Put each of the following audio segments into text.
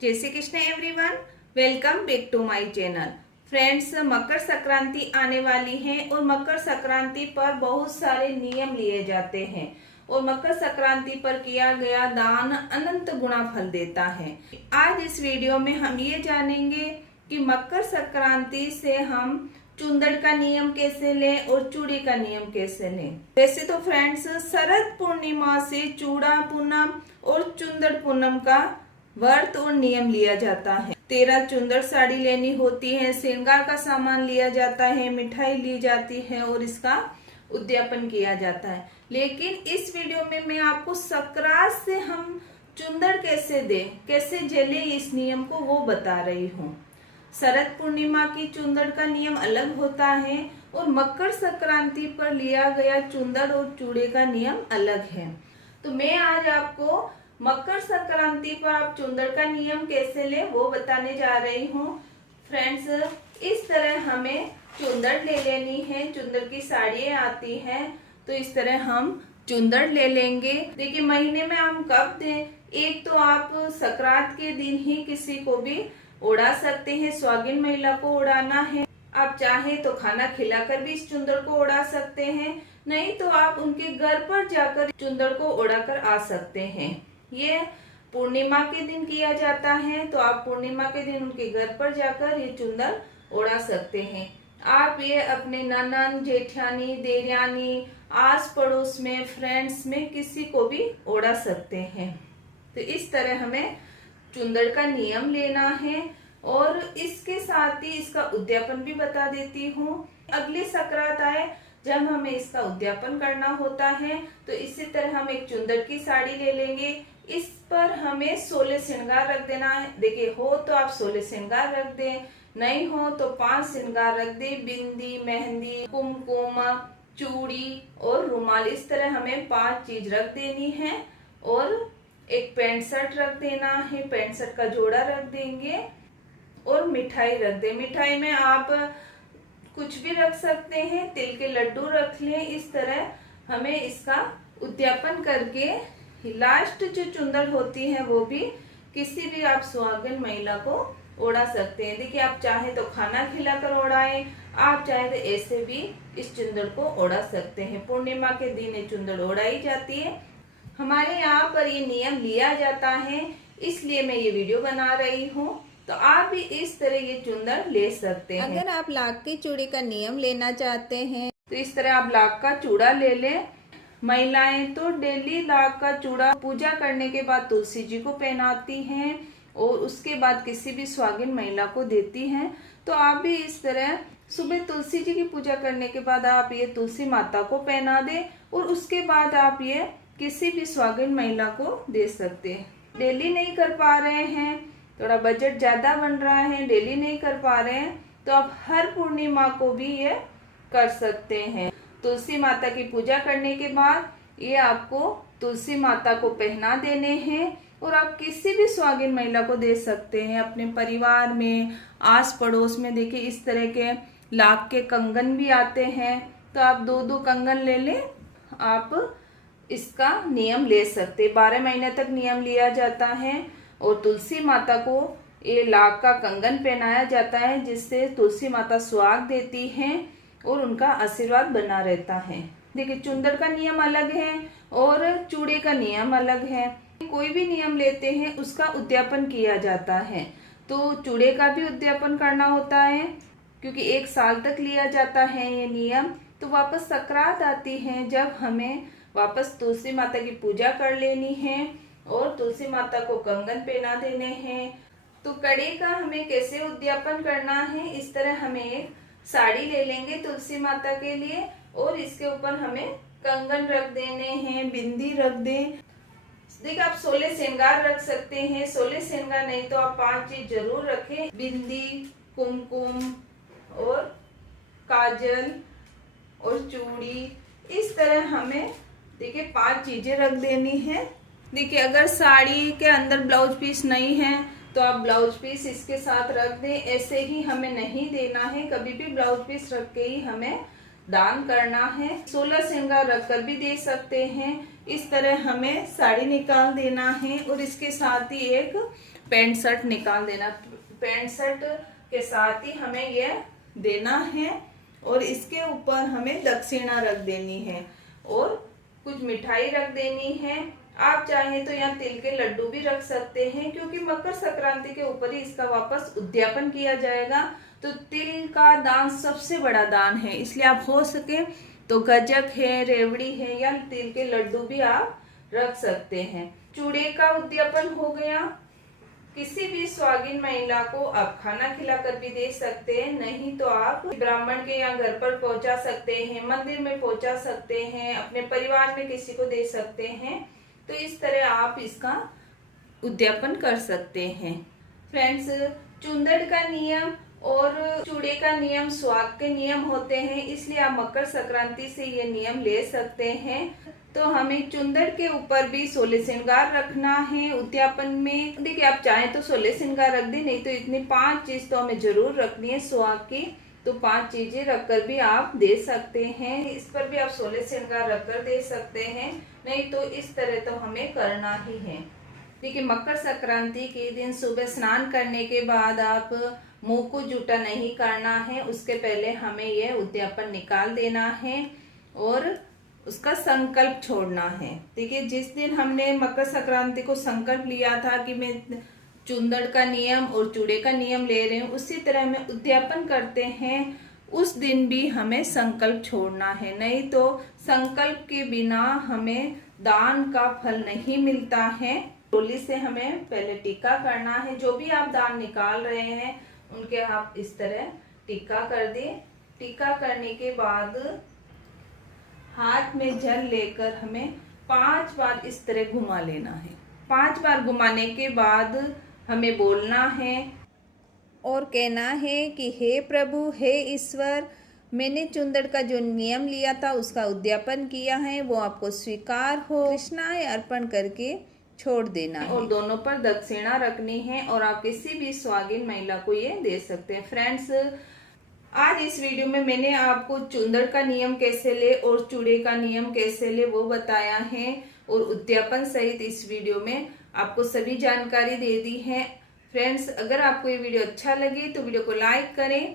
जय Shri Krishna everyone, welcome back to my channel. Friends, Makar Sankranti आने वाली है और मकर संक्रांति पर बहुत सारे नियम लिए जाते हैं और मकर संक्रांति पर किया गया दान अनंत गुना फल देता है। आज इस वीडियो में हम ये जानेंगे कि मकर संक्रांति से हम चुंदड़ का नियम कैसे लें और चूड़ी का नियम कैसे लें। वैसे तो फ्रेंड्स, शरद पूर्णिमा से चूड़ा पूनम और चुंदड़ पूनम का व्रत और नियम लिया जाता है। 13 चुंदड़ साड़ी लेनी होती है, श्रृंगार का सामान लिया जाता है, मिठाई ली जाती है और इसका उद्यापन किया जाता है। लेकिन इस वीडियो में मैं आपको संक्रांत से हम चुंदड़ कैसे दें, कैसे जले, इस नियम को वो बता रही हूँ। शरद पूर्णिमा की चुंदड़ का नियम अलग होता है और मकर संक्रांति पर लिया गया चुंदड़ और चूड़े का नियम अलग है। तो मैं आज आपको मकर संक्रांति पर आप चुंदड़ का नियम कैसे ले वो बताने जा रही हूँ। फ्रेंड्स, इस तरह हमें चुंदड़ ले लेनी है। चुंदड़ की साड़ियाँ आती हैं, तो इस तरह हम चुंदड़ ले लेंगे। देखिए, महीने में हम कब दें, एक तो आप संक्रांत के दिन ही किसी को भी उड़ा सकते हैं, स्वागिन महिला को उड़ाना है। आप चाहे तो खाना खिलाकर भी इस चुंदड़ को उड़ा सकते हैं, नहीं तो आप उनके घर पर जाकर चुंदड़ को उड़ाकर आ सकते हैं। ये पूर्णिमा के दिन किया जाता है, तो आप पूर्णिमा के दिन उनके घर पर जाकर ये चुंदड़ उड़ा सकते हैं। आप ये अपने ननद, जेठानी, देवरानी, आस पड़ोस में, फ्रेंड्स में किसी को भी उड़ा सकते हैं। तो इस तरह हमें चुंदड़ का नियम लेना है और इसके साथ ही इसका उद्यापन भी बता देती हूँ। अगली संक्रांत आए जब हमें इसका उद्यापन करना होता है, तो इसी तरह हम एक चुंदड़ की साड़ी ले लेंगे। इस पर हमें 16 श्रृंगार रख देना है। देखिए, हो तो आप 16 श्रृंगार रख दें, नहीं हो तो 5 श्रृंगार रख दें। बिंदी, मेहंदी, कुमकुम, चूड़ी और रुमाल, इस तरह हमें 5 चीज रख देनी है। और एक पैंट शर्ट रख देना है, पैंट शर्ट का जोड़ा रख देंगे और मिठाई रख दें। मिठाई में आप कुछ भी रख सकते हैं, तिल के लड्डू रख लें। इस तरह हमें इसका उद्यापन करके लास्ट जो चुंदड़ होती है वो भी किसी भी आप सुहागिन महिला को उड़ा सकते हैं। देखिए, आप चाहे तो खाना खिलाकर उड़ाएं, आप चाहे तो ऐसे भी इस चुंदड़ को उड़ा सकते हैं। पूर्णिमा के दिन ये चुंदड़ उड़ाई जाती है। हमारे यहाँ पर ये नियम लिया जाता है, इसलिए मैं ये वीडियो बना रही हूँ। तो आप भी इस तरह ये चुंदड़ ले सकते हैं। अगर आप लाख की चूड़ी का नियम लेना चाहते हैं तो इस तरह आप लाख का चूड़ा ले लें। महिलाएं तो डेली लाख का चूड़ा पूजा करने के बाद तुलसी जी को पहनाती हैं और उसके बाद किसी भी स्वागिन महिला को देती हैं। तो आप भी इस तरह सुबह तुलसी जी की पूजा करने के बाद आप ये तुलसी माता को पहना दें और उसके बाद आप ये किसी भी स्वागिन महिला को दे सकते हैं। डेली नहीं कर पा रहे हैं, थोड़ा बजट ज्यादा बन रहा है, डेली नहीं कर पा रहे हैं, तो आप हर पूर्णिमा को भी ये कर सकते हैं। तुलसी माता की पूजा करने के बाद ये आपको तुलसी माता को पहना देने हैं और आप किसी भी स्वागिन महिला को दे सकते हैं, अपने परिवार में, आस पड़ोस में। देखिए, इस तरह के लाख के कंगन भी आते हैं, तो आप 2-2 कंगन ले लें। आप इसका नियम ले सकते। 12 महीने तक नियम लिया जाता है और तुलसी माता को ये लाख का कंगन पहनाया जाता है, जिससे तुलसी माता सुहाग देती हैं और उनका आशीर्वाद बना रहता है। देखिए, चुंदड़ का नियम अलग है और चूड़े का नियम अलग है। कोई भी नियम लेते हैं उसका उद्यापन किया जाता है, तो चूड़े का भी उद्यापन करना होता है क्योंकि 1 साल तक लिया जाता है ये नियम। तो वापस संक्रांत आती है जब हमें वापस तुलसी माता की पूजा कर लेनी है और तुलसी माता को कंगन पहना देने हैं। तो कड़े का हमें कैसे उद्यापन करना है, इस तरह हमें एक साड़ी ले लेंगे तुलसी माता के लिए और इसके ऊपर हमें कंगन रख देने हैं, बिंदी रख दें। देखिए, आप 16 श्रृंगार रख सकते हैं, 16 श्रृंगार नहीं तो आप 5 चीज जरूर रखें। बिंदी, कुमकुम और काजल और चूड़ी, इस तरह हमें देखिए 5 चीजें रख देनी है। देखिए, अगर साड़ी के अंदर ब्लाउज पीस नहीं है तो आप ब्लाउज पीस इसके साथ रख दें। ऐसे ही हमें नहीं देना है, कभी भी ब्लाउज पीस रख के ही हमें दान करना है। 16 श्रृंगार रखकर भी दे सकते हैं। इस तरह हमें साड़ी निकाल देना है और इसके साथ ही एक पैंट शर्ट निकाल देना। पैंट शर्ट के साथ ही हमें यह देना है और इसके ऊपर हमें दक्षिणा रख देनी है और कुछ मिठाई रख देनी है। आप चाहें तो यहाँ तिल के लड्डू भी रख सकते हैं, क्योंकि मकर संक्रांति के ऊपर ही इसका वापस उद्यापन किया जाएगा। तो तिल का दान सबसे बड़ा दान है, इसलिए आप हो सके तो गज्जक है, रेवड़ी है या तिल के लड्डू भी आप रख सकते हैं। चूड़े का उद्यापन हो गया। किसी भी स्वागिन महिला को आप खाना खिलाकर भी दे सकते हैं, नहीं तो आप ब्राह्मण के यहाँ घर पर पहुंचा सकते हैं, मंदिर में पहुंचा सकते हैं, अपने परिवार में किसी को दे सकते हैं। तो इस तरह आप इसका उद्यापन कर सकते हैं। फ्रेंड्स, चुंदड़ का नियम और चूड़े का नियम स्वाग के नियम होते हैं, इसलिए आप मकर संक्रांति से ये नियम ले सकते हैं। तो हमें चुंदड़ के ऊपर भी 16 श्रृंगार रखना है उद्यापन में। देखिए, आप चाहें तो 16 श्रृंगार रख दें, नहीं तो इतनी 5 चीज तो हमें जरूर रखनी है स्वाग की। तो 5 चीजें रखकर भी आप दे सकते हैं। इस पर भी आप 16 श्रृंगार रखकर दे सकते हैं, नहीं तो इस तरह तो हमें करना ही है। देखिए, मकर संक्रांति के दिन सुबह स्नान करने के बाद आप मुंह को जूठा नहीं करना है, उसके पहले हमें यह उद्यापन निकाल देना है और उसका संकल्प छोड़ना है। देखिए, जिस दिन हमने मकर संक्रांति को संकल्प लिया था कि मैं चुंदड़ का नियम और चूड़े का नियम ले रहे हूँ, उसी तरह हमें उद्यापन करते हैं। उस दिन भी हमें संकल्प छोड़ना है, नहीं तो संकल्प के बिना हमें दान का फल नहीं मिलता है। डोली से हमें पहले टीका करना है। जो भी आप दान निकाल रहे हैं उनके आप इस तरह टीका कर दें। टीका करने के बाद हाथ में जल लेकर हमें 5 बार इस तरह घुमा लेना है। 5 बार घुमाने के बाद हमें बोलना है और कहना है कि हे प्रभु, हे ईश्वर, मैंने चुंदड़ का जो नियम लिया था उसका उद्यापन किया है, वो आपको स्वीकार हो। कृष्णाय अर्पण करके छोड़ देना है। और दोनों पर दक्षिणा रखनी है और आप किसी भी स्वागिन महिला को ये दे सकते हैं। फ्रेंड्स, आज इस वीडियो में मैंने आपको चुंदड़ का नियम कैसे ले और चूड़े का नियम कैसे ले वो बताया है और उद्यापन सहित इस वीडियो में आपको सभी जानकारी दे दी है। फ्रेंड्स, अगर आपको ये वीडियो अच्छा लगे तो वीडियो को लाइक करें,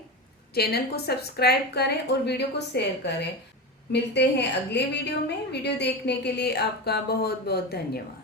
चैनल को सब्सक्राइब करें और वीडियो को शेयर करें। मिलते हैं अगले वीडियो में। वीडियो देखने के लिए आपका बहुत बहुत धन्यवाद।